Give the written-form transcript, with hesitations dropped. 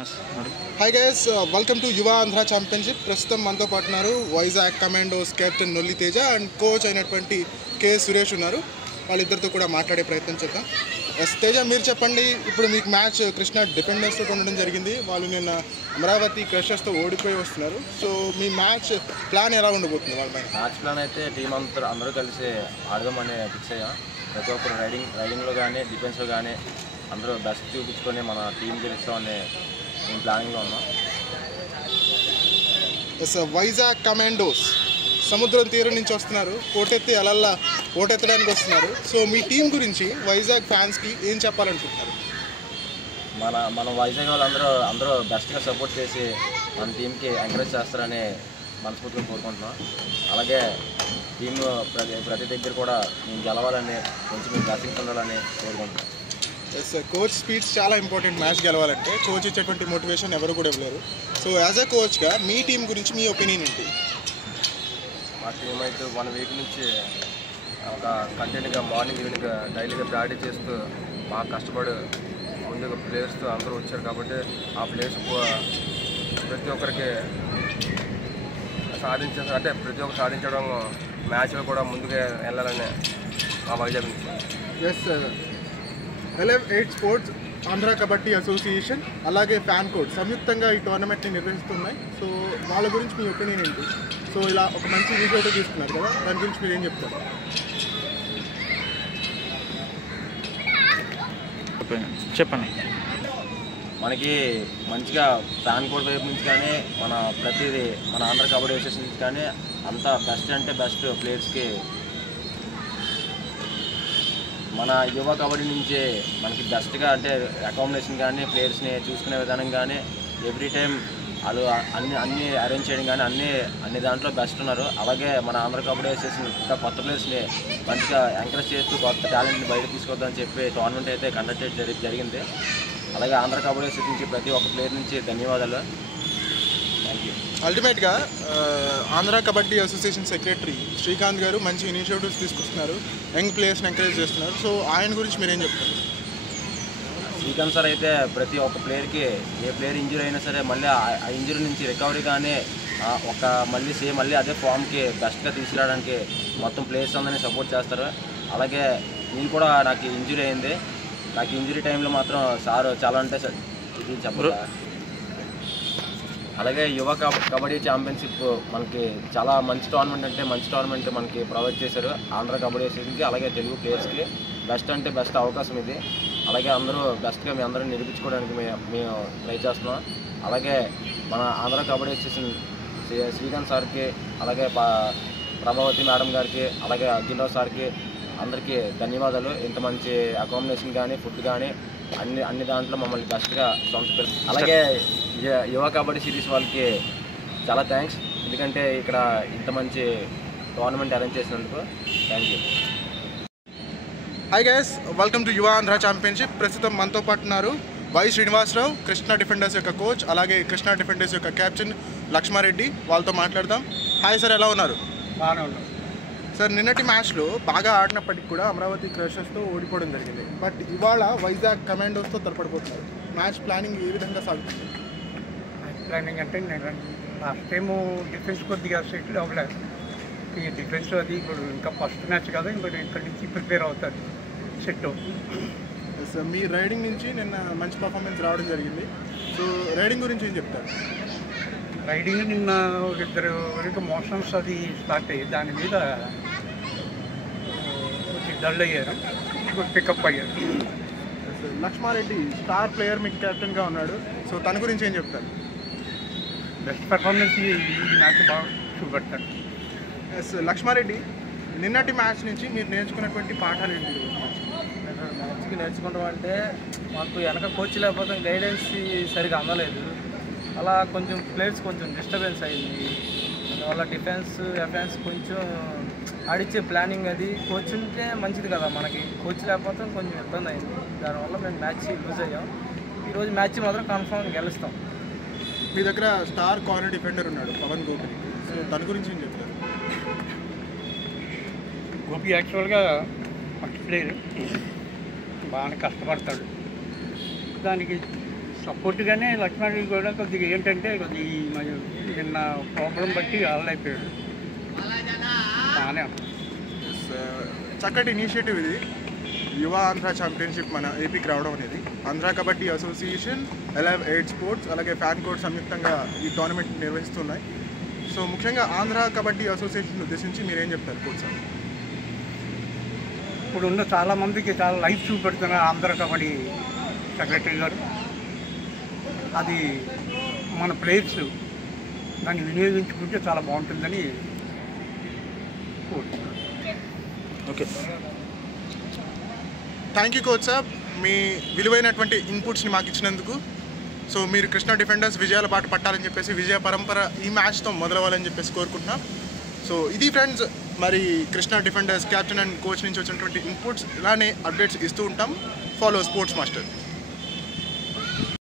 Hi guys, welcome to యువ Andhra championship. ప్రస్తుతం మనతో పాటున్నారు Vizag commandos captain Nolli Teja and coach అయినటువంటి కే సురేష్ ఉన్నారు. వాళ్ళిద్దరితో కూడా మాట్లాడే ప్రయత్నం చేద్దాం. తేజ, మీరు చెప్పండి, ఇప్పుడు మీకు మ్యాచ్ కృష్ణ డిఫెండర్స్తో ఉండడం జరిగింది. వాళ్ళు నిన్న అమరావతి క్రషర్స్తో ఓడిపోయి వస్తున్నారు. సో మీ మ్యాచ్ ప్లాన్ ఎలా ఉండబోతుంది? వాళ్ళ మ్యాచ్ ప్లాన్ అయితే టీం అందరూ కలిసి ఆడదామని ఫిక్స్ అయ్యాం. ప్రతి ఒక్కరు రైడింగ్లో కానీ డిఫెన్స్లో కానీ అందరూ బెస్ట్ చూపించుకొని మన టీం గెలుస్తామని మేము ప్లానింగ్లో ఉన్నాం. వైజాగ్ కమాండోస్ సముద్రం తీరం నుంచి వస్తున్నారు, కోటెత్తి అలల్లా ఓటెత్తడానికి వస్తున్నారు. సో మీ టీం గురించి వైజాగ్ ఫ్యాన్స్కి ఏం చెప్పాలనుకుంటున్నారు? మన వైజాగ్ వాళ్ళు అందరూ బెస్ట్గా సపోర్ట్ చేసి మన టీంకి ఎంకరేజ్ చేస్తారని మనస్ఫూర్తిగా కోరుకుంటున్నాం. అలాగే టీం ప్రతి దగ్గర కూడా మేము గెలవాలని కొంచెం మేము బ్లెస్సింగ్స్ ఉండాలని కోరుకుంటున్నాం. కోచ్ స్పీచ్ చాలా ఇంపార్టెంట్. మ్యాచ్ గెలవాలంటే కోచ్ ఇచ్చేటువంటి మోటివేషన్ ఎవరు కూడా ఇవ్వలేరు. సో యాజ్ అ కోచ్గా మీ టీం గురించి మీ ఒపీనియన్ ఏంటి? మా టీం అయితే 1 వీక్ నుంచి ఒక కంటిన్యూగా మార్నింగ్ ఈవినింగ్ డైలీగా ప్రాక్టీస్ చేస్తూ బాగా కష్టపడి ముందుగా ప్లేయర్స్తో అందరూ వచ్చారు. కాబట్టి ఆ ప్లేయర్స్ ప్రతి ఒక్కరికి ప్రతి ఒక్కరు సాధించడం మ్యాచ్లో కూడా ముందుగా వెళ్ళాలని మా వైజాగ్ నుంచి. Yes, 11-8 sports, Andhra kabaddi association అలాగే ఫ్యాన్ కోడ్ సంయుక్తంగా ఈ టోర్నమెంట్ని నిర్వహిస్తున్నాయి. సో వాళ్ళ గురించి మీ ఒపీనియన్ ఏంటి? సో ఇలా ఒక మంచి ఇనిషియేటివ్ తీసుకున్నారు కదా, దాని గురించి మీరు ఏం చెప్తారు? చెప్పండి. మనకి మంచిగా ఫ్యాన్ కోడ్ వైపు నుంచి కానీ ప్రతిదీ మన ఆంధ్ర కబడ్డీ అసోసియేషన్ నుంచి కానీ అంతా బెస్ట్ అంటే బెస్ట్ ప్లేయర్స్కి మన యువ కబడ్డీ నుంచే మనకి బెస్ట్గా అంటే అకామిడేషన్ కానీ ప్లేయర్స్ని చూసుకునే విధానం కానీ ఎవ్రీ టైం వాళ్ళు అన్నీ అరేంజ్ చేయడం కానీ అన్ని దాంట్లో బెస్ట్ ఉన్నారు. అలాగే మన ఆంధ్ర కబడ్డీ అసోసియేషన్ ఇంకా కొత్త ప్లేయర్స్ని మంచిగా ఎంకరేజ్ చేస్తూ కొత్త టాలెంట్ని బయట తీసుకొద్దామని చెప్పి టోర్నమెంట్ అయితే కండక్ట్ జరిగింది. అలాగే ఆంధ్ర కబడ్డీ అసోసియేషన్ నుంచి ప్రతి ఒక్క ప్లేయర్ నుంచి ధన్యవాదాలు. Thank you. అల్టిమేట్గా ఆంధ్ర కబడ్డీ అసోసియేషన్ సెక్రటరీ శ్రీకాంత్ గారు మంచి ఇనిషియేటివ్స్ తీసుకొస్తున్నారు, యంగ్ ప్లేయర్స్ని ఎంకరేజ్ చేస్తున్నారు. సో ఆయన గురించి మీరేం చెప్తారు? శ్రీకాంత్ సార్ అయితే ప్రతి ఒక్క ప్లేయర్కి ఏ ప్లేయర్ ఇంజురీ అయినా సరే మళ్ళీ ఆ ఇంజురీ నుంచి రికవరీ కానీ మళ్ళీ అదే ఫామ్కి బెస్ట్గా తీసుకురావడానికి మొత్తం ప్లేయర్స్ అందరినీ సపోర్ట్ చేస్తారు. అలాగే నేను కూడా నాకు ఇంజురీ అయింది. నాకు ఇంజురీ టైంలో మాత్రం సార్ చాలా అంటే ఇది చెప్పరు. అలాగే యువ కబడ్డీ ఛాంపియన్షిప్ మనకి చాలా మంచి టోర్నమెంట్ మనకి ప్రొవైడ్ చేశారు ఆంధ్ర కబడ్డీ అసోసియేషన్కి. అలాగే తెలుగు ప్లేయర్స్కి బెస్ట్ అంటే బెస్ట్ అవకాశం ఇది. అలాగే అందరూ బెస్ట్గా మీ అందరూ నిరూపించుకోవడానికి మేము ట్రై చేస్తున్నాం. అలాగే మన ఆంధ్ర కబడ్డీ అసోసియేషన్ శ్రీకాంత్ సార్కి, అలాగే ప్రభావతి మేడం గారికి, అలాగే అర్జునరావు సార్కి అందరికీ ధన్యవాదాలు. ఇంత మంచి అకామిడేషన్ కానీ ఫుడ్ కానీ అన్ని దాంట్లో మమ్మల్ని బెస్ట్గా అలాగే యువ కబడ్డీ సిరీస్ వాళ్ళకి చాలా థ్యాంక్స్, ఎందుకంటే ఇక్కడ ఇంత మంచి టోర్నమెంట్ అరేంజ్ చేసినందుకు thank you. Hi guys, welcome to యువ ఆంధ్ర ఛాంపియన్షిప్. ప్రస్తుతం మనతో పాటు ఉన్నారు వై శ్రీనివాసరావు, కృష్ణా డిఫెండర్స్ యొక్క కోచ్, అలాగే కృష్ణా డిఫెండర్స్ యొక్క కెప్టెన్ లక్ష్మారెడ్డి. వాళ్ళతో మాట్లాడదాం. హాయ్ సార్, ఎలా ఉన్నారు? బాగానే ఉన్నాం సార్. నిన్నటి మ్యాచ్లో బాగా ఆడినప్పటికీ కూడా అమరావతి క్రషర్స్తో ఓడిపోవడం జరిగింది. బట్ ఇవాళ వైజాగ్ కమాండోస్తో తలపడిపోతున్నారు. మ్యాచ్ ప్లానింగ్ ఏ విధంగా సాగుతుంది? మ్యాచ్ ప్లానింగ్ అంటే నేను లాస్ట్ టైము డిఫెన్స్ కొద్దిగా సెటిల్ అవ్వలేదు. ఈ డిఫెన్స్ అది ఇప్పుడు ఇంకా ఫస్ట్ మ్యాచ్ కదా, ఇప్పుడు ఇక్కడి నుంచి ప్రిపేర్ అవుతారు, సెట్ అవుతుంది. సార్, మీ రైడింగ్ నుంచి నిన్న మంచి పర్ఫార్మెన్స్ రావడం జరిగింది. సో రైడింగ్ గురించి ఏం చెప్తారు? రైడింగ్ నిన్న ఇద్దరు వరకు మోషన్స్ అది స్టార్ట్ అయ్యి దాని మీద కొంచెం డల్ అయ్యారు, ఇప్పుడు పికప్ అయ్యారు. లక్ష్మారెడ్డి స్టార్ ప్లేయర్ మీకు కెప్టెన్గా ఉన్నాడు. సో తన గురించి ఏం చెప్తారు? బెస్ట్ పర్ఫార్మెన్స్ ఈ మ్యాచ్ బాగా చూపెడతాడు. ఎస్, లక్ష్మారెడ్డి, నిన్నటి మ్యాచ్ నుంచి మీరు నేర్చుకున్నటువంటి పాఠాలు ఏంటి? మ్యాచ్కి నేర్చుకుంటాం అంటే మాకు వెనక కోచ్ లేకపోతే గైడెన్స్ సరిగా అందలేదు. అలా కొంచెం ప్లేయర్స్ కొంచెం డిస్టర్బెన్స్ అయింది. దానివల్ల డిఫెన్స్ అఫెన్స్ కొంచెం ఆడిచ్చే ప్లానింగ్ అది కోచ్ ఉంటే మంచిది కదా, మనకి కోచ్ లేకపోతే కొంచెం ఇబ్బంది అయింది. దానివల్ల మేము మ్యాచ్ లూజ్ అయ్యాం. ఈరోజు మ్యాచ్ మాత్రం కన్ఫర్మ్ గెలుస్తాం. మీ దగ్గర స్టార్ కార్నర్ డిఫెండర్ ఉన్నాడు పవన్ గోపి. సో తన గురించి ఏం చెప్తారు? గోపి యాక్చువల్గా ఫస్ట్ ప్లేయర్, బాగా కష్టపడతాడు. దానికి సపోర్ట్గానే లక్ష్మణ్ కూడా కొద్దిగా ఏంటంటే కొద్దిగా నిన్న ప్రాబ్లం బట్టి ఆడలేకపోయాడు. బాగానే చక్కటి ఇనిషియేటివ్ ఇది, యువ ఆంధ్ర ఛాంపియన్షిప్ మన ఏపీకి రావడం అనేది. Andhra kabaddi association, alive aid sports, అలాగే ఫ్యాన్ కోడ్ సంయుక్తంగా ఈ టోర్నమెంట్ నిర్వహిస్తున్నాయి. సో ముఖ్యంగా ఆంధ్ర కబడ్డీ అసోసియేషన్ ఉద్దేశించి మీరేం చెప్తారు కోచ్ సార్? ఇప్పుడున్న చాలామందికి చాలా లైఫ్ చూపెడుతున్నారు ఆంధ్ర కబడ్డీ సెక్రటరీ గారు. అది మన ప్లేయర్స్ దాన్ని వినియోగించుకుంటే చాలా బాగుంటుందని కోరుతున్నాను. Okay, thank you coach sir, మీ విలువైనటువంటి ఇన్పుట్స్ని మాకు ఇచ్చినందుకు. సో మీరు కృష్ణా డిఫెండర్స్ విజయాల బాట పట్టాలని చెప్పేసి, విజయ పరంపర ఈ మ్యాచ్తో మొదలవ్వాలని చెప్పేసి కోరుకుంటున్నాం. సో ఇది ఫ్రెండ్స్, మరి Krishna defenders captain and coach నుంచి వచ్చినటువంటి ఇన్పుట్స్. ఇలానే అప్డేట్స్ ఇస్తూ ఉంటాం. Follow sports master.